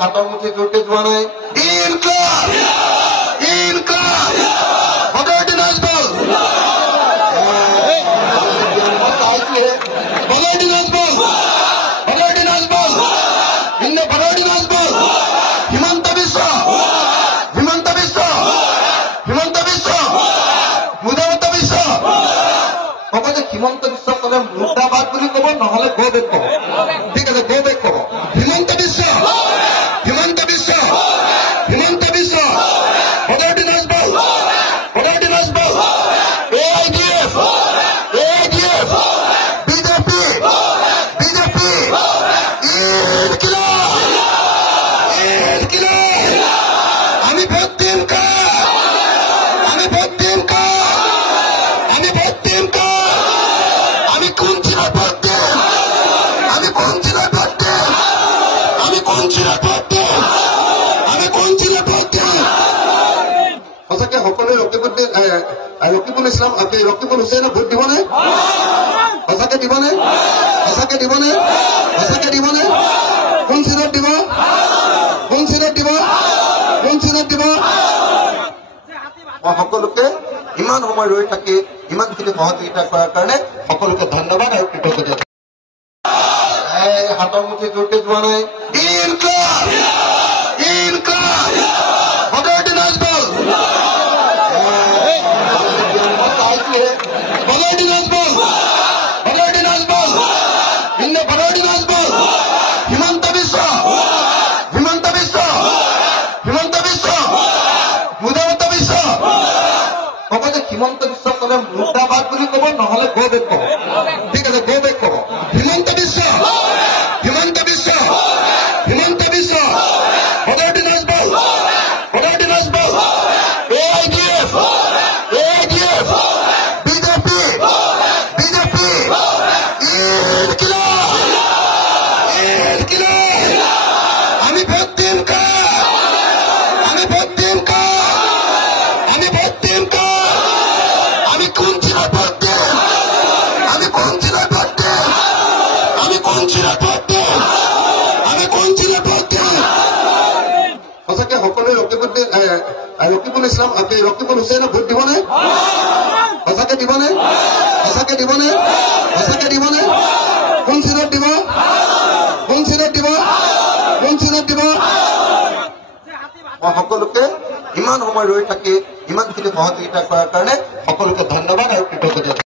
হাতৰ মুঠি জোৰকে যোৱা নাই। ইনকলাব ইনকলাব বদৰুদ্দিন নাজবুল বদৰুদ্দিন নাজবুল বদৰুদ্দিন নাজবুল বদৰুদ্দিন নাজবুল হিমন্ত বিশ্ব হিমন্ত বিশ্ব হিমন্ত বিশ্ব মুদামত বিশ্ব কব যে হিমন্ত বিশ্ব কলে মুৰ্দাবাদ বুলি কব, নহলে গো বেক কব। ঠিক আছে, গো বেক কব। Himanta Biswa Himanta Biswa Himanta Biswa Badruddin Nazbul Badruddin Nazbul AIDF AIDF BJP BJP ইনকিলাব ইনকিলাব আমি ভোট দিম কাক আমি ভোট দিম কাক আমি ভোট দিম কাক আমি কোন জিলাত ভোট দিম আমি কোন জিলাত ভোট দিম আমি কোন জিলাত ভোট দিম আমি কোন জিলাত ভোট দিম সঁচাকে সকলোৱে ৰকিবুল ইছলাম ৰকিবুল হুছেইনক ভোট দিবনে? সঁচাকে দিবনে? সঁচাকে দিবনে? সঁচাকে দিবনে? কোন চিনত দিব? কোন চিনত দিব? কোন চিনত দিব? মই সকলোকে ইমান সময় ৰৈ থাকি ইমানখিনি সহযোগিতা কৰাৰ কাৰণে সকলোকে ধন্যবাদ আৰু কৃতজ্ঞতা। হাতৰ মুঠি জোৰকে যোৱা নাই। ইনকলাব ইনকলাব বদৰুদ্দিন নাজবুল বদৰুদ্দিন নাজবুল বদৰুদ্দিন নাজবুল বদৰুদ্দিন নাজবুল হিমন্ত বিশ্ব হিমন্ত বিশ্ব হিমন্ত বিশ্ব মুদামত বিশ্ব কব যে হিমন্ত বিশ্ব কলে মুৰ্দাবাদ বুলি কব, নহলে গো বেক কব। ঠিক আছে, গো বেক কব। Himanta Biswa Himanta Biswa Himanta Biswa Badruddin Nazbul Badruddin Nazbul AIDF AIDF BJP BJP ইনকিলাব ইনকিলাব আমি ভোট দিম কাক আমি ভোট দিম কাক আমি ভোট দিম কাক আমি কোন জিলাত ভোট দিম আমি কোন জিলাত ভোট দিম আমি কোন জিলাত ভোট দিম আমি কোন জিলাত ভোট দিম সঁচাকে সকলোৱে ৰকিবুল ইছলাম ৰকিবুল হুছেইনক ভোট দিবনে? সঁচাকে দিবনে? সঁচাকে দিবনে? সঁচাকে দিবনে? কোন চিনত দিব? কোন চিনত দিব? কোন চিনত দিব? মই সকলোকে ইমান সময় ৰৈ থাকি ইমানখিনি সহযোগিতা কৰাৰ কাৰণে সকলোকে ধন্যবাদ আৰু কৃতজ্ঞতা।